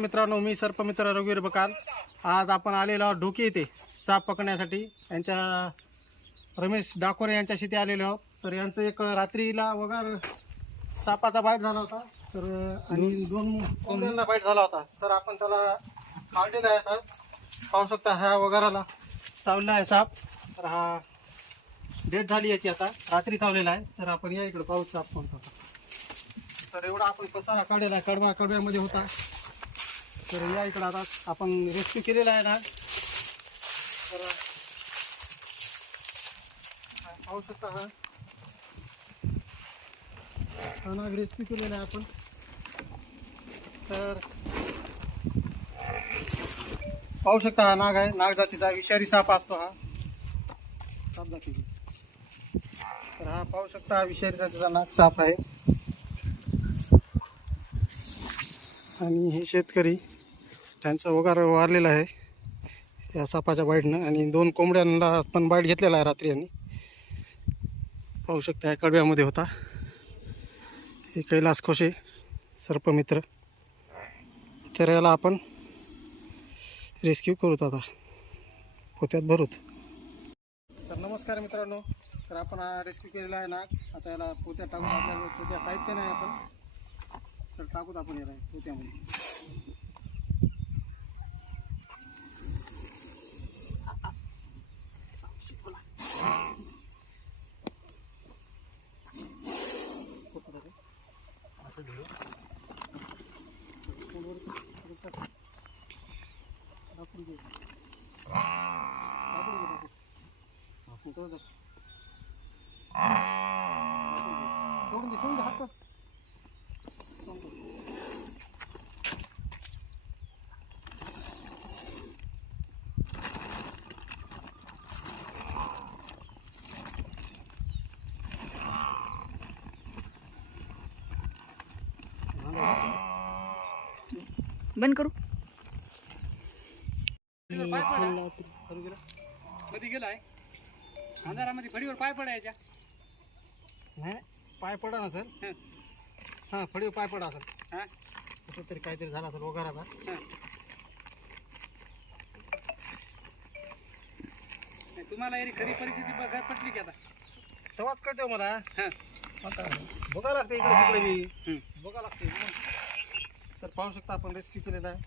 मित्रांनो, मी सर्पमित्र रघुवीर बकाल. आज आपण आलेलो आहोत ढोकी येथे साप पकडण्यासाठी. यांच्या रमेश डाकोरे यांच्याशी ते आलेलो आहोत. तर यांचं एक रात्रीला वगैरे सापाचा बाईट झाला होता, तर आणि दोन कोंबड्यांना बाईट झाला होता. तर आपण त्याला काढलेला आहे. आता पाहू शकता, ह्या वगैरेला चावलेला आहे साप. तर हा डेट झाली याची, आता रात्री चावलेला आहे. तर आपण या इकडे पाहू साप कोणता. तर एवढा आपण पसारा काढलेला आहे, कडव्यामध्ये होता. तर या इकडं आता आपण रेस्क्यू केलेला आहे ना. तर पाहू शकता, हा नाग रेस्क्यू केलेला आहे आपण. तर पाहू शकता, हा नाग आहे. नाग जातीचा विषारी साप असतो हा, साप जातीचा. तर हा पाहू शकता, हा विषारी जातीचा नाग साप आहे. आणि हे शेतकरी त्यांचा वगैरे वारलेला आहे या सापाच्या बाईटनं. आणि दोन कोंबड्यांना पण बाईट घेतलेला आहे रात्री. यांनी पाहू शकता, या कडव्यामध्ये होता. हे कैलास खोशे सर्पमित्र. तर याला आपण रेस्क्यू करूत, आता पोत्यात भरूत. तर नमस्कार मित्रांनो, तर आपण हा रेस्क्यू केलेला आहे नाग. आता याला पोत्यात टाकून, आपल्याला सध्या साहित्य नाही आपण, तर टाकूत आपण याला पोत्यामध्ये. बंद करू. कधी गेलाय अंधारामध्ये फडीवर पाय पडायच्या. नाही, पाय पडा नसेल. हां, फडीवर पाय पडा असेल. हा असं तरी काहीतरी झालं असेल वगैरेचा. तुम्हाला याची खरी परिस्थिती बघा पटली की आता तेव्हाच कळते मला. आता बघा लागते इकडे तिकडे बी बघा लागते. तर पाहू शकता, आपण रेस्क्यू केलेला आहे.